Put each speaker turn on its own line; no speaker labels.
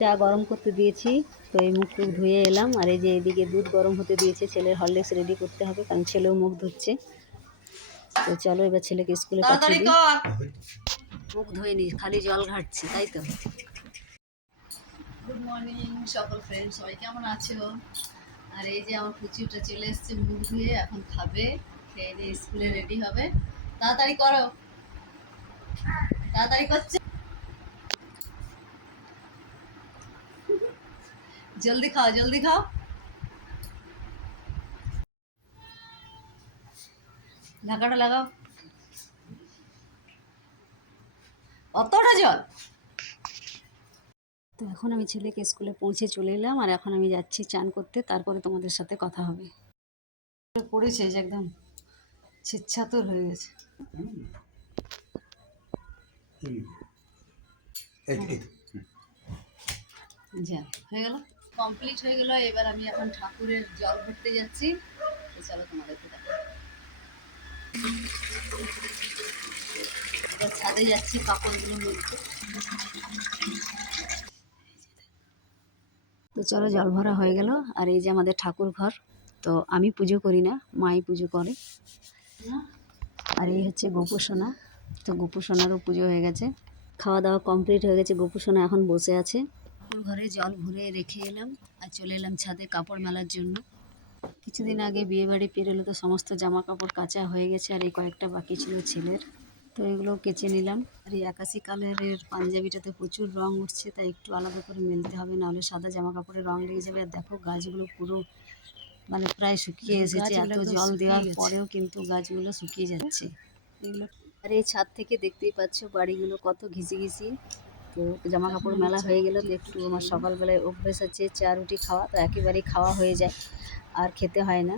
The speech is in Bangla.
চা গরম করতে দিয়েছি। তো এই মুখ টুক ধুয়ে এলাম। আর এই যে এদিকে দুধ গরম হতে দিয়েছে ছেলের হরলিক্স রেডি করতে হবে কারণ ছেলেও মুখ ধুচ্ছে। তো চলো এবার ছেলেকে স্কুলে পাঠিয়ে দিই। মুখ ধুয়ে নি খালি জল ঘাটছে তাই তো? গুড মর্নিং সকল ফ্রেন্ড সবাই কেমন আছো? আর এই যে আমার পুচিটা চলে এসছে মুখ ধুয়ে এখন খাবে খেয়ে দিয়ে স্কুলে রেডি হবে। তাড়াতাড়ি করো। তাড়াতাড়ি করছে। জলদি খাও জলদি খাও ঢাকাটা লাগাও অতটা জল তো এখন আমি ছেলেকে স্কুলে পৌঁছে চলে এলাম আর এখন আমি যাচ্ছি চান করতে তারপরে তোমাদের সাথে কথা হবে। পড়েছে যে একদম ছিচ্ছাতুর হয়ে গেছে। যা হয়ে গেল। কমপ্লিট হয়ে গেল, এবার আমি এখন ঠাকুরের জল ভরতে যাচ্ছি। চলো তোমাদেরকে দেখো এবার ছাদে যাচ্ছি কাপড়গুলো তো চলো জল ভরা হয়ে গেল, আর এই যে আমাদের ঠাকুর ঘর, তো আমি পুজো করি না, মাই পুজো করে। আর এই হচ্ছে গোপুসোনা, তো গোপুসোনারও পুজো হয়ে গেছে। খাওয়া দাওয়া কমপ্লিট হয়ে গেছে, গোপুসোনা এখন বসে আছে। ঠাকুর ঘরে জল ভরে রেখে এলাম আর চলে এলাম ছাদে কাপড় মেলার জন্য। কিছুদিন আগে বিয়ে বাড়ি পেরোলে তো সমস্ত জামা কাপড় কাঁচা হয়ে গেছে আর এই কয়েকটা বাকি ছিল ছেলের। তো এগুলো কেচে নিলাম। আর এই আকাশি কালারের পাঞ্জাবিটাতে প্রচুর রং উঠছে তাই একটু আলাদা করে মেলতে হবে নাহলে সাদা জামা কাপড়ে রং লেগে যাবে। আর দেখো গাছগুলো পুরো মানে প্রায় শুকিয়ে এসেছে। এত জল দেওয়ার পরেও কিন্তু গাছগুলো শুকিয়ে যাচ্ছে। এগুলো আর এই ছাদ থেকে দেখতেই পাচ্ছ বাড়িগুলো কত ঘিসি ঘিসি তো জামা কাপড় মেলা হয়ে গেলে তো একটু আমার সকালবেলায় অভ্যেস আছে, চা, রুটি খাওয়া, তো একেবারেই খাওয়া হয়ে যায়, আর খেতে হয় না।